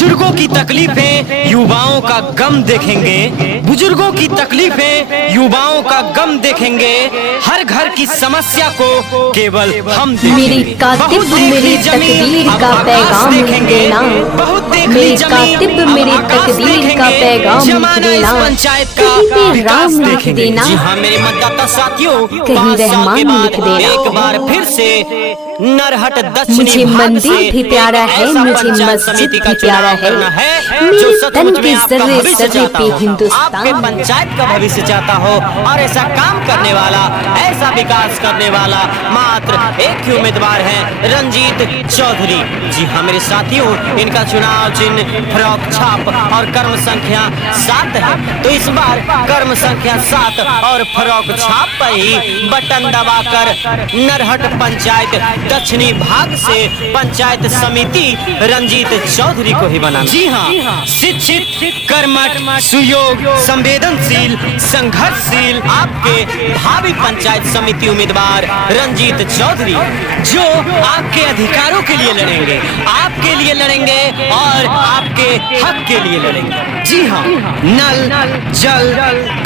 बुजुर्गों की तकलीफें युवाओं का गम देखेंगे, बुजुर्गों की तकलीफें युवाओं का गम देखेंगे, हर घर की समस्या को केवल हम मेरी कातिब मेरी तकदीर का पैगाम लिख देना, मेरी कातिब मेरी तकदीर का पैगाम लिख देना, कहीं पे राम लिख देना, जी हाँ मेरे मतदाता साथियों, कहीं रहमान लिख देना। एक बार फिर से नरहट दक्षिणी मुझे मंदिर भी प्यारा है, मुझे मस्जिद भी प्यारा है, मेरे तन के जर्रे जर्रे पे हिंदुस्तान। आपके पंचायत का भविष्य चाहता हो और ऐसा काम करने वाला, ऐसा विकास करने वाला मात्र एक ही उम्मीदवार है, रंजीत चौधरी। जी हाँ मेरे साथियों, इनका चुनाव चिन्ह फ्रॉक छाप और कर्म संख्या 7 है। तो इस बार कर्म संख्या 7 और फ्रॉक छाप पर ही बटन दबाकर नरहट पंचायत दक्षिणी भाग से पंचायत समिति रंजीत चौधरी को ही बनाना। जी हाँ, शिक्षित, कर्मठ, सुयोग, संवेदनशील, संघर्षशील आपके भावी पंचायत समिति उम्मीदवार रंजीत चौधरी, जो आपके अधिकारों के लिए लड़ेंगे, आपके लिए लड़ेंगे और आपके हक के लिए लड़ेंगे। जी हाँ, नल, जल,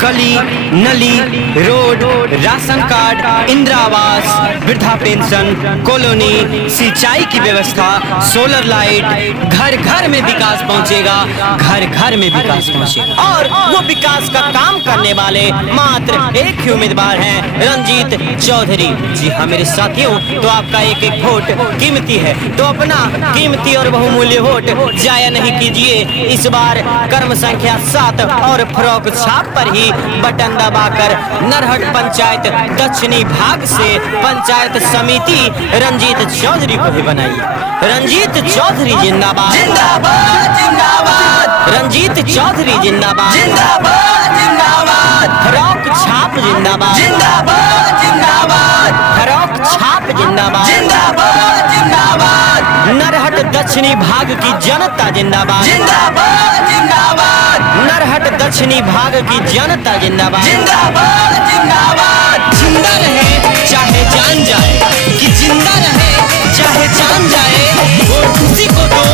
गली, नली, रोड, राशन कार्ड, इंदिरा आवास, वृद्धा पेंशन, कॉलोनी, सिंचाई की व्यवस्था, सोलर लाइट, घर घर में विकास पहुंचेगा, घर घर में विकास पहुंचेगा। और वो विकास का काम करने वाले मात्र एक ही उम्मीदवार हैं, रंजीत चौधरी। जी हाँ मेरे साथियों, तो आपका एक एक वोट कीमती है, तो अपना कीमती और बहुमूल्य वोट जाया नहीं कीजिए। इस बार कर्म संख्या 7 और फ्रॉक छाप पर ही बटन दबाकर नरहट पंचायत दक्षिणी भाग से पंचायत समिति रंजीत चौधरी को भी बनाइए। रंजीत चौधरी जिंदाबाद, जिंदाबाद, जिंदाबाद, रंजीत चौधरी जिंदाबाद, जिंदाबाद, जिंदाबाद, फ्रॉक छाप जिंदाबाद, जिंदाबाद, जिंदाबाद, फ्रॉक छाप जिंदाबाद, जिंदाबाद, जिंदाबाद, नरहट दक्षिणी भाग की जनता जिंदाबाद, जिंदाबाद, जिंदाबाद, नरहट दक्षिणी भाग की जनता जिंदाबाद, जिंदाबाद, जिंदाबाद। जिंदा रहे चाहे जान जाए, कि जिंदा रहे चाहे जान जाए, वो उसी को दो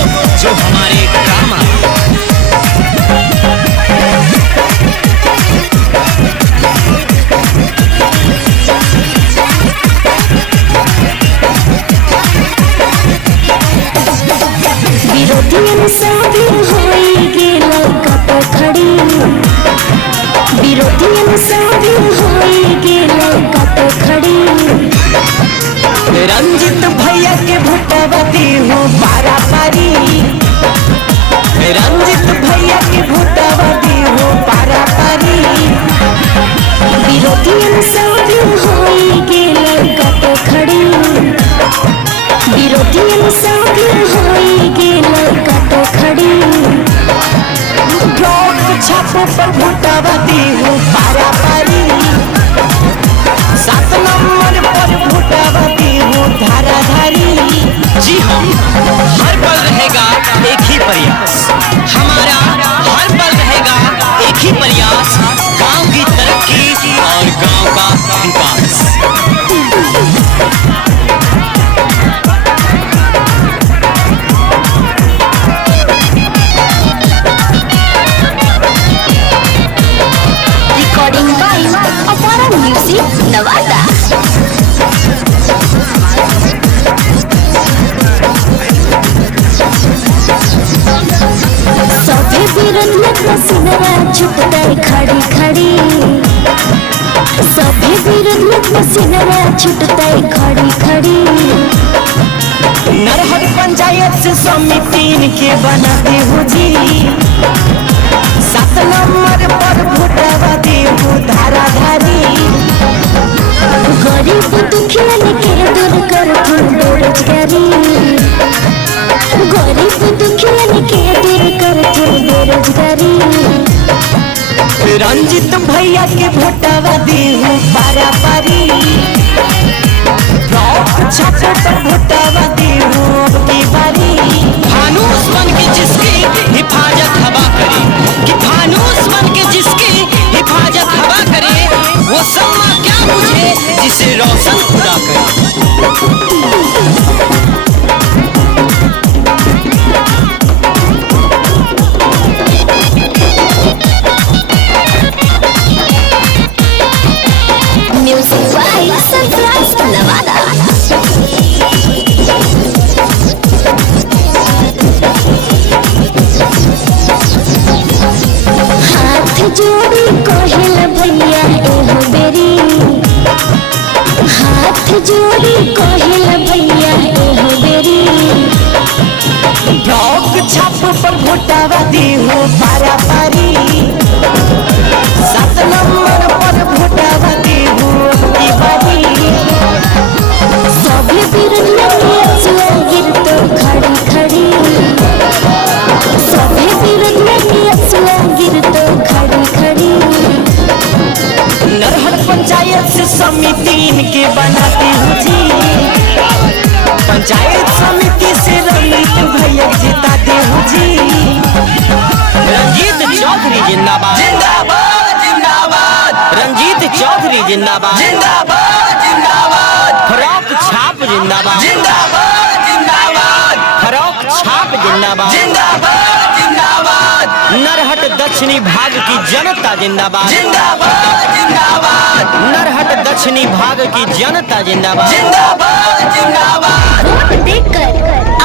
जो हमारे काम आए। विरोधियन साथी होई गेल कत खड़ी, विरोधियन साथी होई गेल कत खड़ी, रंजित भैया के भुटवती हो पारा पारी, रंजित भैया के भुटवती हो पारा पारी, विरोधियन साथी होई गेल कत खड़ी, विरोधियन साथी होई गेल कत खड़ी, फ्रॉक छाप पर भुटवती हो पारा पारी, 7 नंबर पर भुटवती हो धाराधारी। जी हाँ, हर पल रहेगा एक ही प्रयास, हमारा हर पल रहेगा एक ही प्रयास, गांव की तरक्की और गांव का विकास। Recording by Apara music Nawada. सभी विरोध में पसीना छुटते खड़ी खड़ी, सभी विरोध में पसीना छुटते खड़ी खड़ी, नरहट पंचायत से समिति के बनाते हो जी, 7 नंबर पर भुटवती हो धाराधारी, गरीब दुखियन के दूर कर बेरोजगारी, गरीब दुखियन के दूर कर बेरोजगारी, रंजित भैया के भुटवती हो पारा पारी, फ्रॉक छाप पर भुटवती हो अब की बारी। फानूस बन के जिसकी हिफाजत हवा करे, कि फानूस बन के जिसकी हिफाजत हवा करे, वो सम्मा क्या बुझे जिसे रोशन खुदा करे। छाप पर भोटावा दी हो पारा पारी 7 नंबर पर भोटावा दी हो की बारी सभी बिरला के अचुआ गिर तो खड़ी खड़ी सभी बिरला के अचुआ गिर तो खड़ी खड़ी नरहट पंचायत से समिति इनके बनाते हो जी पंचायत समिति से रंजीत भैया जिताते हो जी रंजीत चौधरी जिंदाबाद जिंदाबाद जिंदाबाद रंजीत चौधरी जिंदाबाद जिंदाबाद जिंदाबाद फरोक छाप जिंदाबाद जिंदाबाद जिंदाबाद फरोक छाप जिंदाबाद जिंदाबाद जिंदाबाद नरहट दक्षिणी भाग की जनता जिंदाबाद जिंदाबाद जिंदाबाद नरहट दक्षिणी भाग की जनता जिंदाबाद जिंदाबाद जिंदाबाद वोट देकर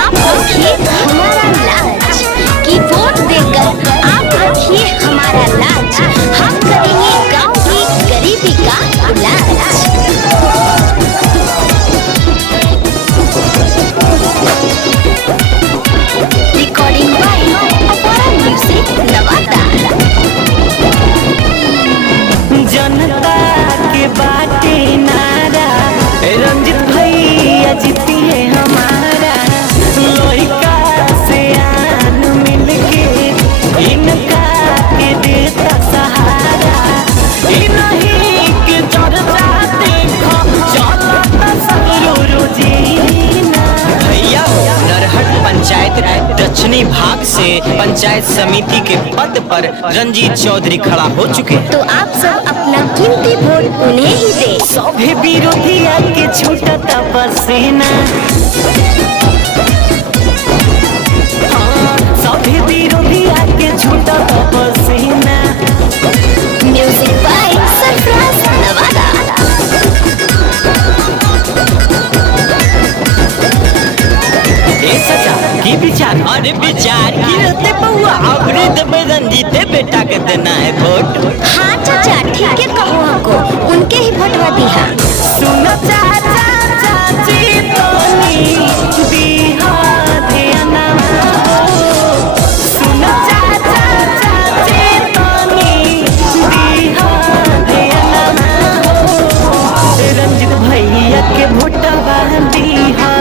आप रखिए हमारा लाज कि वोट देकर आप रखिए हमारा लाज हम करेंगे गांव की गरीबी का इलाज recording by Apara music Nawada जनता के बाटे नारा रंजित भैया जीतिए हमारा लड़का से आन मिलके इनका के देता सहारा इन्हीं के चर्चा देखो चलता सगरो रोजीना भैया नरहट पंचायत दक्षिणी भाग से पंचायत समिति के पद पर रंजीत चौधरी खड़ा हो चुके हैं तो आप सब अपना कीमती वोट उन्हें ही दे सभी विरोधिया के छूटता पसीना सभी विरोधिया के छूटता पसीना म्यूजिक बाय सरफराज नवादा ए सचा की विचार अरे विचार की रहते बउआ अबरे दबे रंजीते बेटा के देना है वोट हाँ चाचा ठीक है कहो हमको उनके ही वोटवा दिया सुनो चाचा चाची तोनी दिहा ध्याना सुनो चाचा चाची तोनी दिहा ध्याना रंजित भैया के भोटवा दिहा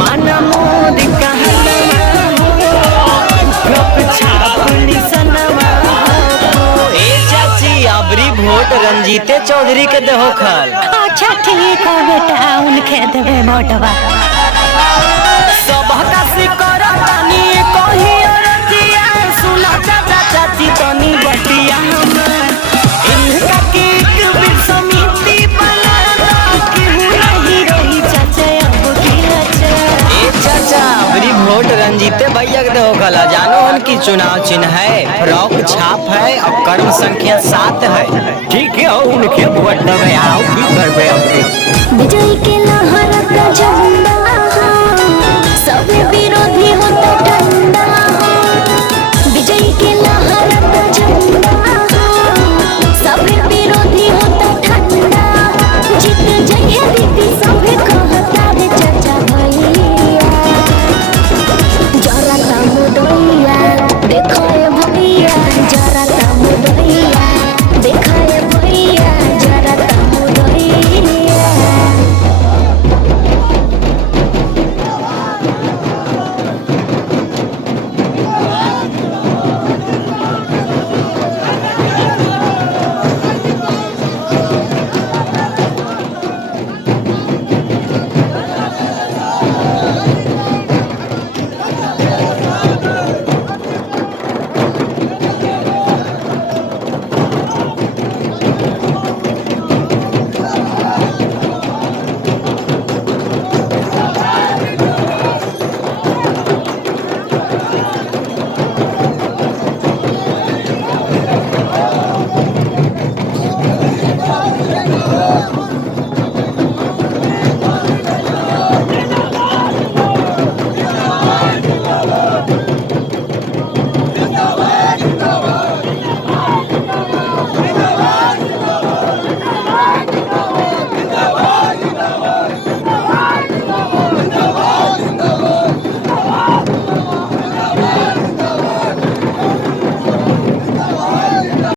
माना मोदी कहना छाप निसनवा ए चाची अबरी वोट रंजीते चौधरी के देहो खल अच्छा ठीक है बेटा उनके देवे वोटवा सबका सिकर तानी कही रजिया सुना चाचा चाची तनी बतिया हमर इनका के एक बिर समिति बना दो केहू नहीं रही चाचा अब की अच्छा ए चाचा अबरी वोट रंजीते भैया के देहो खल जानो उनकी चुनाव चिन्ह है फ्रॉक छाप है और कर्म संख्या 7 है ठीक है उनके वोट दबे आओ की करबे विजय के लहरा